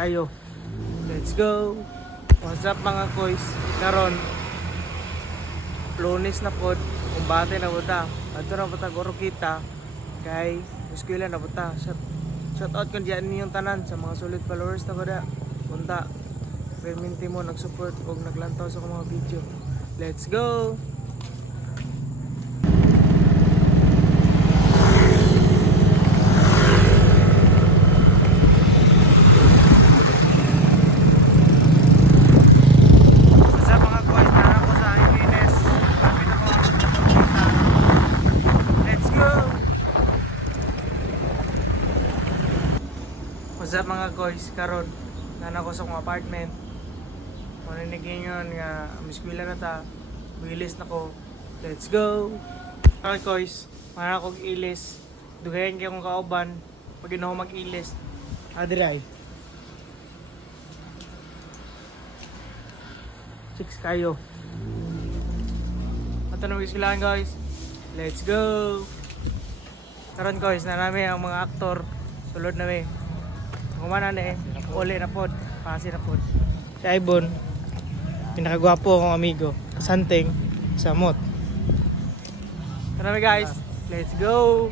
kayo. Let's go. What's up mga koys? Karon Lunes na pod, kumbate na buta. Adto na buta guro kita kay eskwela na buta. Shout out kon diyan ninyong tanan sa mga solid followers na ko da. Punta. Perminti mo nag-support og naglantaw sa mga video. Let's go. What's up mga koys, karon nana ko sa akong apartment. Maninig ngayon nga amiskwila na ta. Bilis na ko. Let's go. Okay koys, mana ko ilis. Dugayan kay akong kauban pag ino mag-ilis. Adray. Chicks kayo. Ato na mag-iskilaan guys. Let's go. Karon guys, na namin ang mga aktor. Sulod na may. Kumana na uli na pod, pasi na pod. Si Ibon, pinakagwapo akong amigo, Santing, Samot. Tara guys, let's go!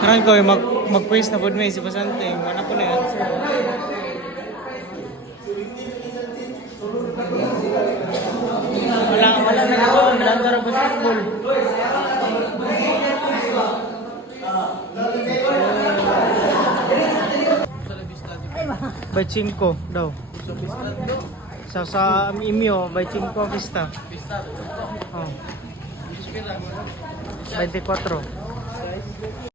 Karan ko, mag-praise na pod may si Santing, wala ko na yan. Wala na ako, nagdara basketball. By 5 daw. Sa Imyo, by 5 ang pista. Oh. 24.